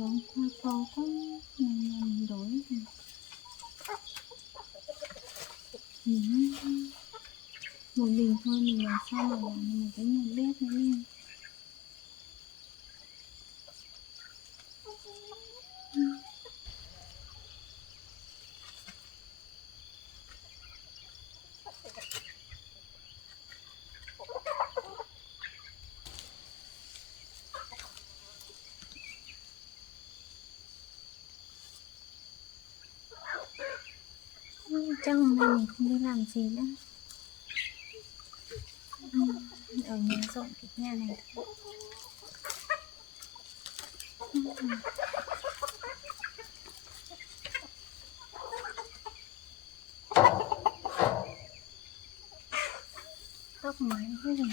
con hoa to có nằm đổi một mình thôi mình làm sao mà làm một cái nhà bếp nữa nha. Chắc hôm nay mình không đi làm gì nữa. Ở nhà dọn cái nhà này thôi. Tóc mái hết rồi.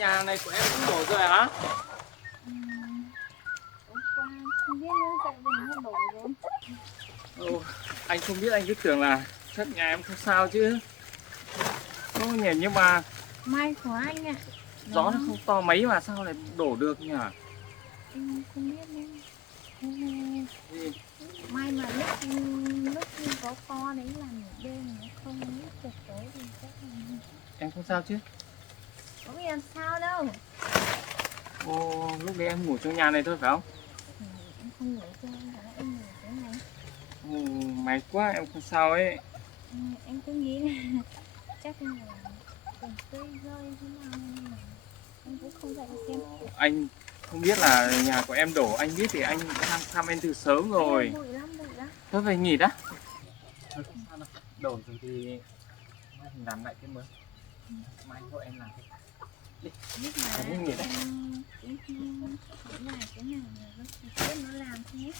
nhà này của em cũng đổ rồi hả? Hôm qua không biết nữa tại vì nó đổ rồi. Ồ, anh không biết, anh cứ tưởng là chắc nhà em không sao chứ. Ô nhỉ, nhưng mà May của anh ạ. gió nó không to mấy mà sao lại đổ được nhỉ? Em không biết nữa. Gì? May mà lúc có to đấy là nửa đêm nó không biết được tối thì chắc là Em không sao chứ? có bị làm sao đâu. Ồ, lúc đấy em ngủ trong nhà này thôi phải không? Em không ngủ cho em cả em ngủ cái này. Ồ, may quá em không sao ấy. Em cứ nghĩ là chắc là cành cây rơi thế nào nên là em cũng không dậy xem. Anh không biết là nhà của em đổ, anh biết thì anh đã đang thăm em từ sớm rồi. Bụi lắm, bụi lắm. Thôi về nghỉ đã. Thôi không sao đâu. Đổ rồi thì mai mình làm lại cái mới. Mai thôi em làm thôi. Biết mà Phải đi nghỉ đấy. em cũng nghĩ là cái này là nó trực tiếp nó làm thế.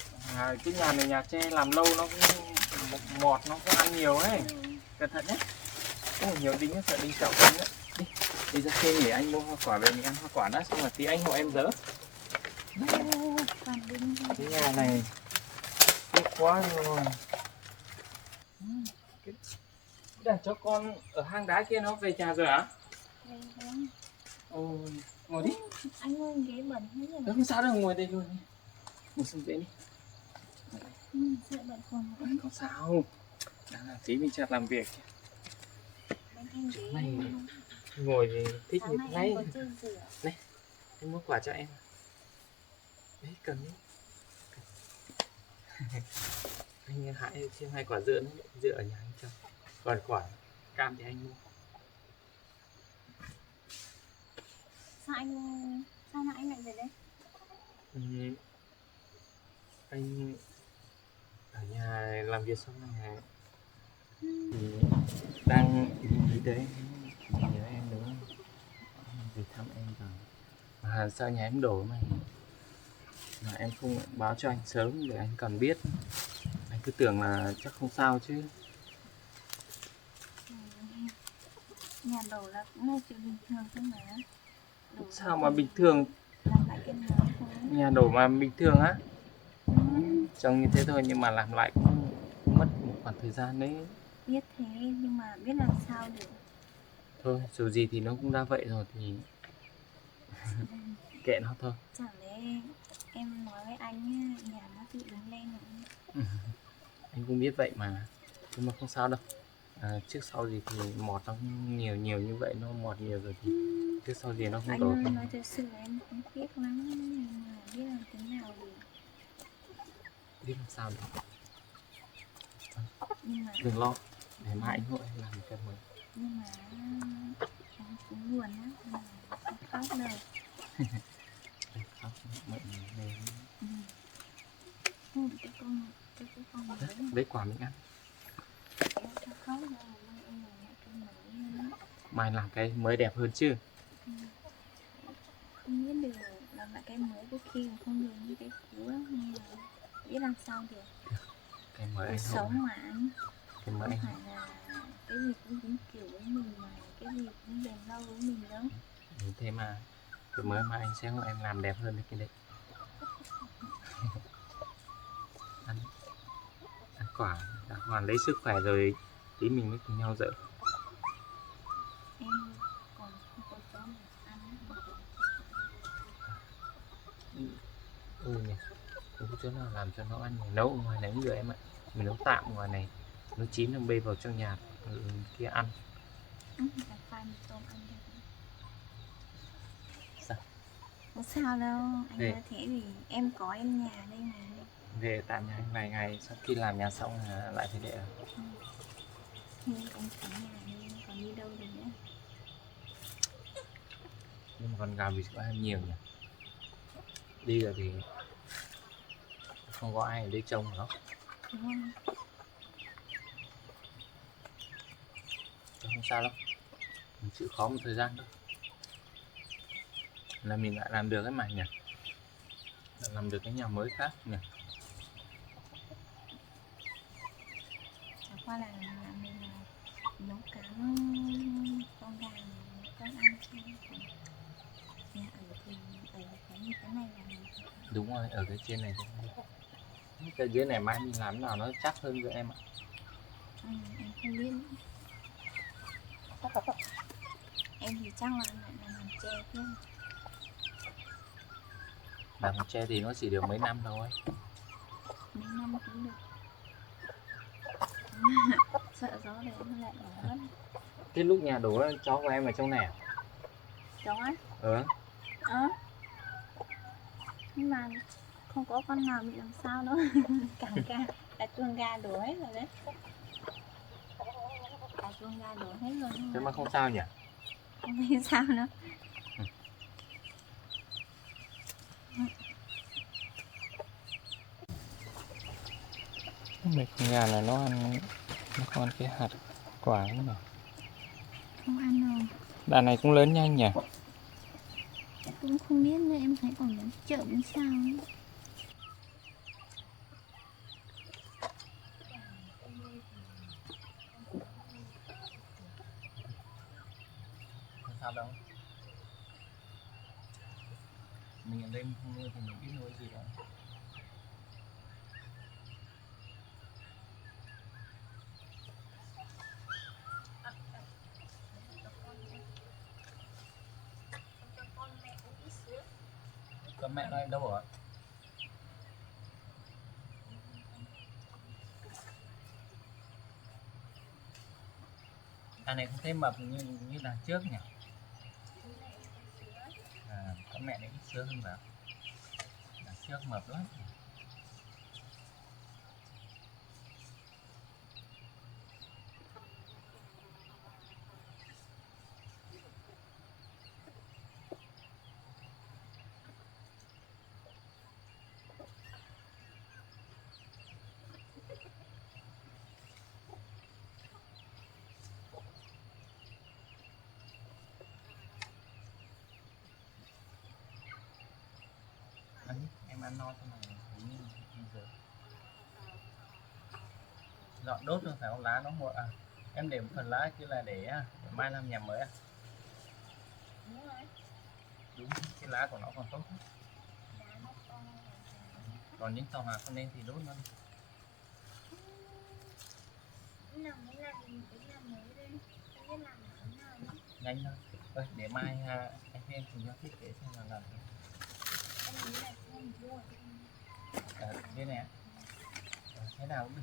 Cái nhà này nhà tre làm lâu nó cũng mọt, nó cũng ăn nhiều ấy. Cẩn thận nhé. Có nhiều đinh nó sợ đinh chậu không đấy. Đi ra xe nghỉ, anh mua hoa quả về mình ăn hoa quả đã, xong rồi tí anh hộ em dỡ. Toàn đinh thôi. Cái nhà này tiếc quá rồi. Cái đàn chó con ở hang đá kia nó về nhà rồi hả? Đây không? Ồ, ngồi đi. Anh ơi ghế bẩn hết rồi. Không sao đâu, ngồi đây luôn đi. Ngồi xuống dễ đi. Sợ bẩn còn nữa. Không sao. Đang là tí mình chặt làm việc. Bên em ghế Này, ngồi thì thích như thế sáng nay em này. có chơi rửa. Này, anh mua quả cho em. Đấy, cầm đi. Anh hãy xem 2 quả dưa nữa, dưa ở nhà anh cho. Còn quả cam thì anh mua. Sao lại anh lại về đây? Anh ở nhà làm việc xong này thì đang nghĩ tới nhớ em đúng không? Về thăm em rồi. Mà sao nhà em đổ mày mà em không báo cho anh sớm để anh còn biết. Anh cứ tưởng là chắc không sao chứ. Nhà đổ là cũng là chuyện bình thường thôi mà. Sao mà bình thường? Làm lại cái mới thôi. Nhà đổ mà bình thường á? Trông như thế thôi nhưng mà làm lại cũng mất một khoảng thời gian đấy. Biết thế nhưng mà biết làm sao được. Thôi dù gì thì nó cũng đã vậy rồi thì kệ nó thôi. Chẳng lẽ em nói với anh nhá, nhà nó tự đứng lên rồi. Anh cũng biết vậy mà, nhưng mà không sao đâu. Trước sau gì thì mọt nó nhiều nhiều như vậy, nó mọt nhiều rồi thì trước sau gì nó không Anh đổ. ơi nói thật sự là em cũng tiếc lắm nhưng mà biết làm thế nào được. Biết làm sao được. Nhưng mà Đừng lo, để mai anh hộ em làm một cái mới. nhưng mà em cũng buồn á, nhưng mà không khóc đâu. Khóc mẹ mình lên. Cái con mới Lấy quả mình ăn. em không khóc đâu, mai em làm lại cái mới nữa. Mai làm cái mới đẹp hơn chứ. Không biết được, làm lại cái mới có khi còn không được như cái cũ á, nhưng mà biết làm sao được. Cái mới Cuộc anh hộ. sống mà anh Cái mới không anh phải là cái gì cũng đúng kiểu với mình mà cái gì cũng bền lâu với mình đâu. thế mà cái mới mà anh sẽ hộ em làm đẹp hơn cái đấy. ăn ăn quả đã hoàn lấy sức khỏe rồi tí mình mới cùng nhau dỡ. Em còn không có chỗ để ăn. Nhỉ, không có chỗ nào làm cho nó ăn nhỉ. Nấu ở ngoài này cũng được em ạ. Mình nấu tạm ngoài này, nó chín nó bê vào trong nhà kia ăn. Phải khoai mì tôm ăn thôi. Sao? Không sao đâu, anh Về. nói thế thì em có em nhà đây mà. Về tạm nhà anh vài ngày, sau khi làm nhà xong là lại phải để ở. Nhưng anh có nhà đi, còn đi đâu được nữa. Nhưng mà con gà vịt có ăn nhiều nhỉ. Đi rồi thì không có ai ở đây trông nó. Đúng không? Không sao đâu, mình chịu khó một thời gian thôi là mình lại làm được cái mà nhỉ, lại làm được cái nhà mới khác nhỉ. Chẳng qua là mình nấu cá con gà này con ăn thôi. cái này là Đúng rồi, ở cái trên này thôi. Cái dưới này mai mình làm nào nó chắc hơn với em ạ. em không biết. Em thì chắc là lại là làm tre chứ. Làm tre thì nó chỉ được mấy năm thôi. Mấy năm cũng được. Sợ gió để nó lại đổ hết. Cái lúc nhà đổ chó của em ở trong này à? Chó á? Ừ. Nhưng mà không có con nào bị làm sao đâu. Cả cả chuồng gà đổ hết rồi đấy. Cả chuồng gà đổ hết rồi. Thế mà không sao nhỉ? Không biết sao nữa. Mấy con gà này nó ăn cái hạt quả ấy nhỉ? Không ăn rồi. Đàn này cũng lớn nhanh nhỉ? Cũng không biết nữa, em thấy còn đến chậm sao ấy. Không sao đâu. Mình ở đây mình không nuôi thì mình biết nuôi gì đâu. Con mẹ nó em đâu rồi? Đàn này không thấy mập như đàn trước nhỉ? Con mẹ này ít sữa hơn vào. Đàn trước mập lắm. Em ăn no xong rồi bây giờ dọn đốt thôi phải không? Lá nó muộn à? Em để một phần lá kia là để mai làm nhà mới à? Đúng, cái lá của nó còn tốt. Còn những tàu hạt con nên thì đốt nó đi. Nhanh thôi. Thôi để mai anh em cùng nhau thiết kế xem là làm thế. Đây nè. Thế nào cũng được.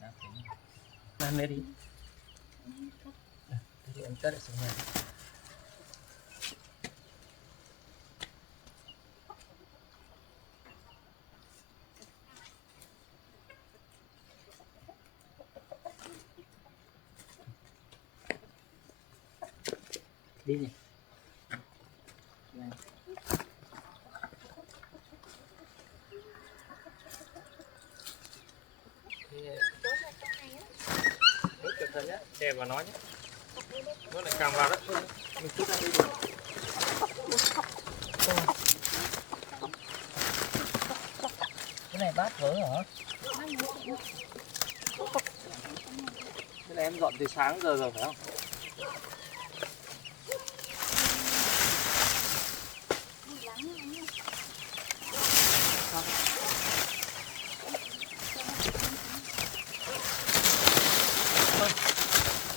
Đang tính. Làm đây đi. Thế thì em cất lại xuống nhà. Đi nhỉ. Cẩn thận nhé, đè vào nó nhé. Nó lại càng vào đó. Mình cứ ra đây được. Cái này bát vỡ hả? Cái này em dọn từ sáng giờ rồi phải không?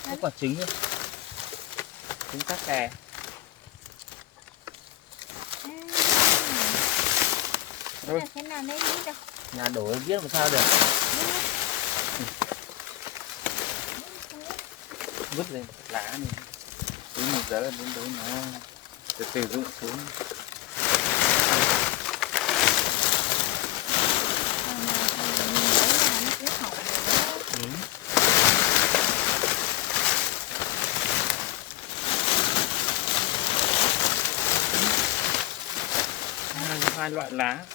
Có quả trứng nữa. Trứng cắt kè. Thế nào đấy biết đâu. Nhà đổ biết làm sao được. Vứt lên lá này. Đúng một giờ đến đấy nó từ từ rụng xuống. Hai loại lá.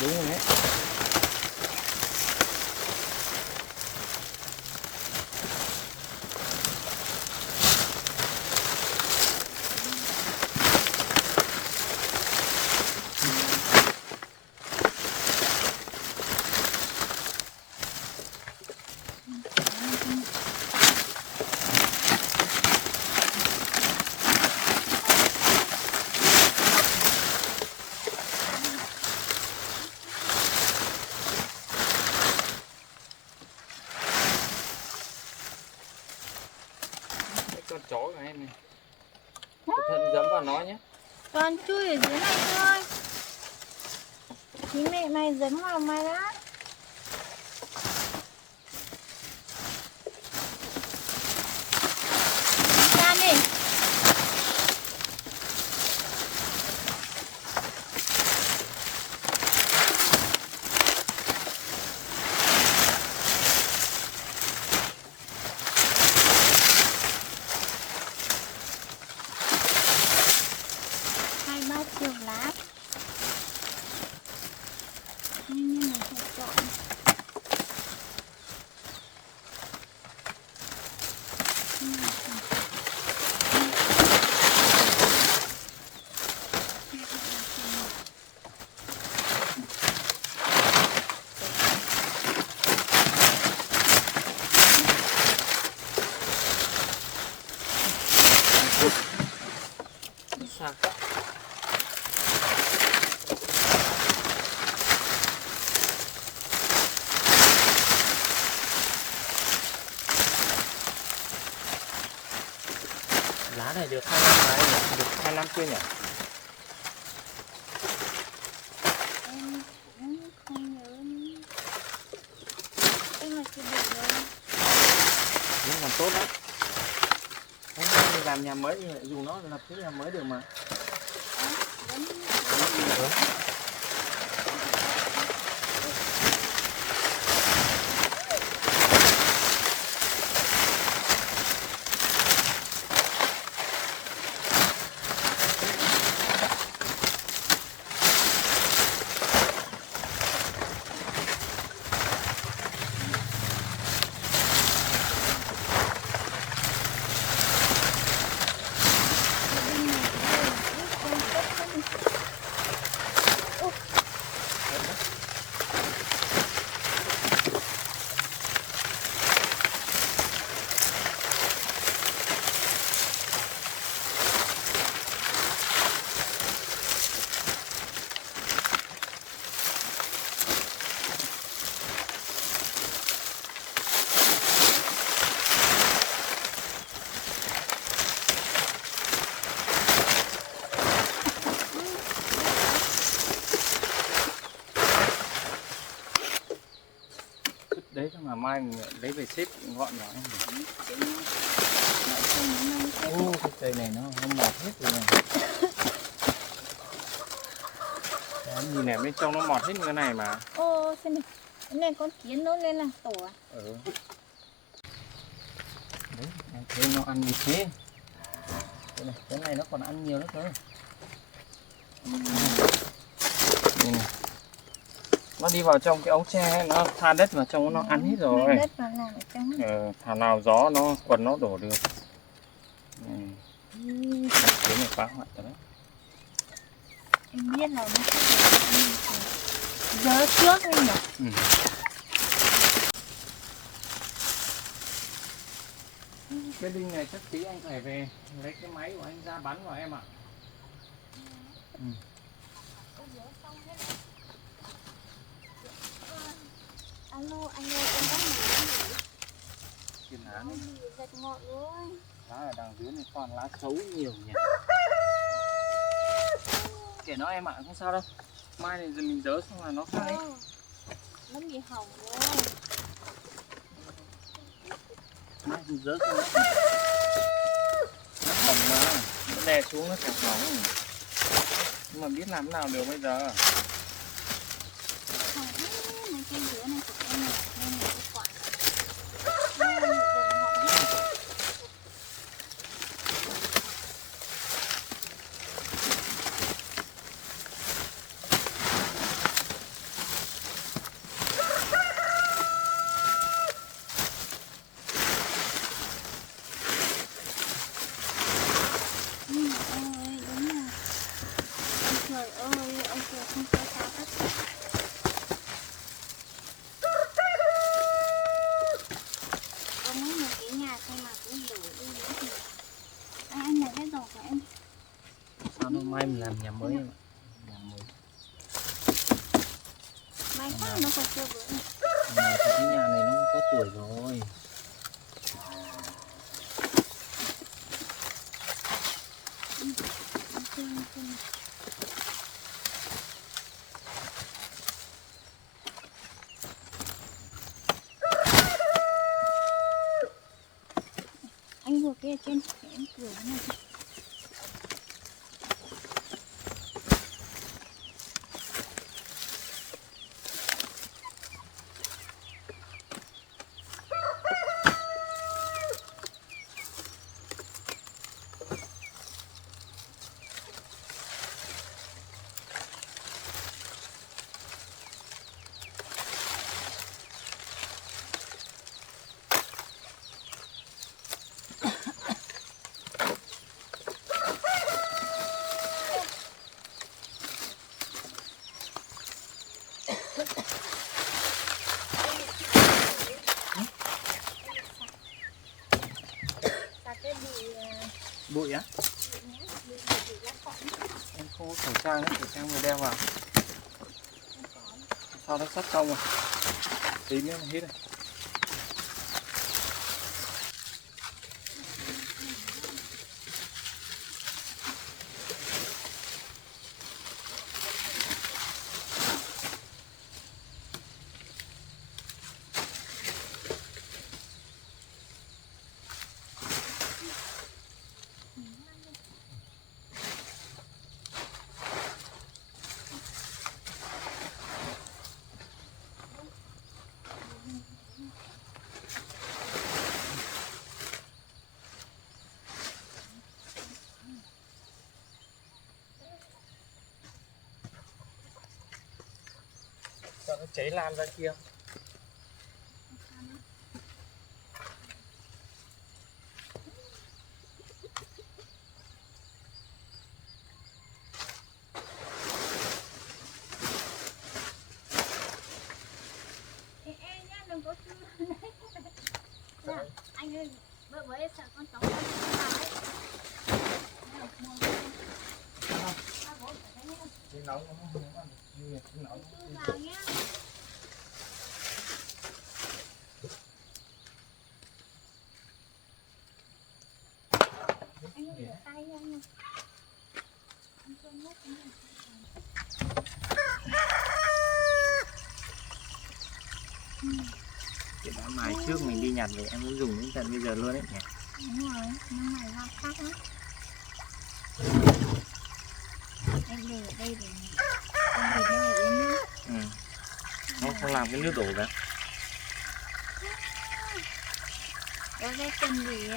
Đúng rồi. vào nó nhé. Toàn chui ở dưới này thôi. Thì mẹ mày dấn vào mày đã. Ra đi. Hai ba chiều lá. Nhưng mà phải chọn. Sạc. Lá này được 2 năm rồi, được 2 năm chưa nhỉ? Em cũng không nhớ nữa. Em là chưa được rồi. Nó còn tốt lắm. Không phải làm nhà mới thì dùng nó lập cái nhà mới được mà. Vẫn Ừ. Đấy xong mà mai mình lấy về xếp gọn nhỏ em. Ô, cái cây này nó mọt hết rồi này. Đấy, nhìn này bên trong nó mọt hết như cái này mà. Ô, xem này. Cái này con kiến nó lên là tổ à? Ừ. Đấy, thấy nó ăn như thế. Cái này nó còn ăn nhiều nữa cơ. Đây này. Nó đi vào trong cái ống tre, nó tha đất vào trong nó ăn hết rồi. Mang đất vào làm ở trong. Thảo nào gió nó quần nó đổ được. Này. Cái này phá hoại rồi đấy. Em biết là nó giờ trước anh nhỉ? Ừ. Cái đinh này chắc tí anh phải về lấy cái máy của anh ra bắn vào em ạ. Ừ. Alo, anh ơi, em có mày Kiên án nó bị giật ngọn rồi. lá ở đằng dưới này toàn lá xấu nhiều nhỉ. Kể nó em ạ, không sao đâu. Mai này giờ mình đỡ xong là nó khác ấy. Nó bị hỏng rồi. Mai mình đỡ xong nó hỏng mà. Nó đè xuống nó chẳng hỏng. Nhưng mà biết làm thế nào được bây giờ. Hỏng hết mấy cây dứa này của em này. Nên là cái quả nó bị giật ngọn hết. Ôi, đúng là ông trời ơi, ông trời không có sao tất cả. Có mấy một cái nhà thôi mà cũng đổ đi nữa thì anh lấy cái dầu của em. Sao nó mai mình làm nhà mới em ạ. Nhà mới. Mai khác nó còn chưa bữa này. Này, thì cái nhà này nó cũng có tuổi rồi. ở trên em cửa này. Bụi á? Em không có khẩu trang ấy, khẩu trang vừa đeo vào. Sao nó sắt xong rồi? Tí nữa là hết rồi. Sao nó cháy lan ra kia? Anh ơi, với sợ con chó con Cái nóng nó không ăn được. Như cái nóng. vào nhá. Anh ơi, rửa tay anh ơi. Anh quên mất anh ơi. Cái đá mài trước mình đi nhặt về em muốn dùng đến tận bây giờ luôn đấy nhỉ? Đúng rồi, nhưng mà lo khác lắm. Em để ở đây để em để đây để uống nước. Ừ. Nó không làm cái nước đổ cả. Ở đây cần gì?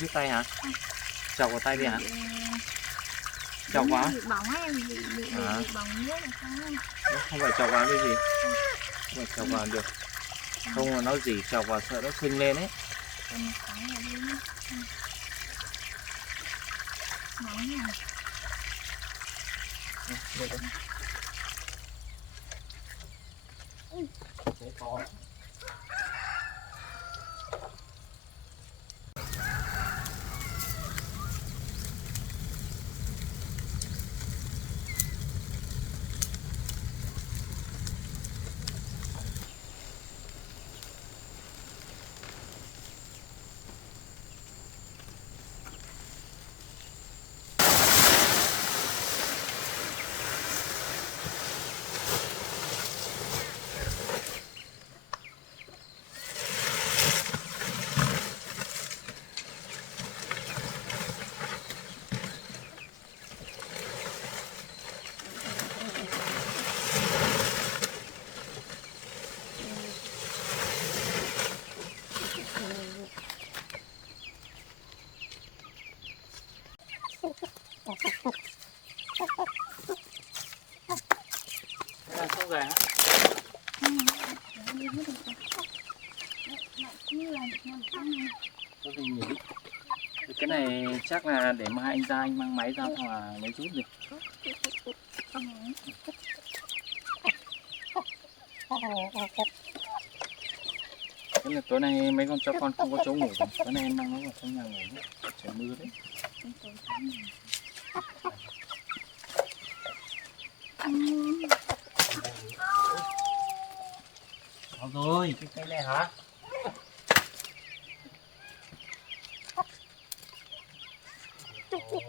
Nước tay hả? Chọc vào tay đi hả? Bị, Chọc vào? bị bỏng ấy, bị bỏng nước là sao ấy. Nó không phải chọc vào cái gì? Không phải chọc vào được. Không mà nó dỉ chọc vào sợ nó sưng lên ấy. Còn một cái ở đây nhá. Nóng này. Đây đây. Cháy to. Thế là xong rồi hả? Có gì nhỉ? Cái này chắc là để mai anh ra anh mang máy ra hoặc là mới rút được. Thế là tối nay mấy con chó con không có chỗ ngủ rồi. Tối nay em mang nó vào trong nhà ngủ. Trời mưa đấy.เอาrồi, cái cây này hả?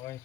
Rồi.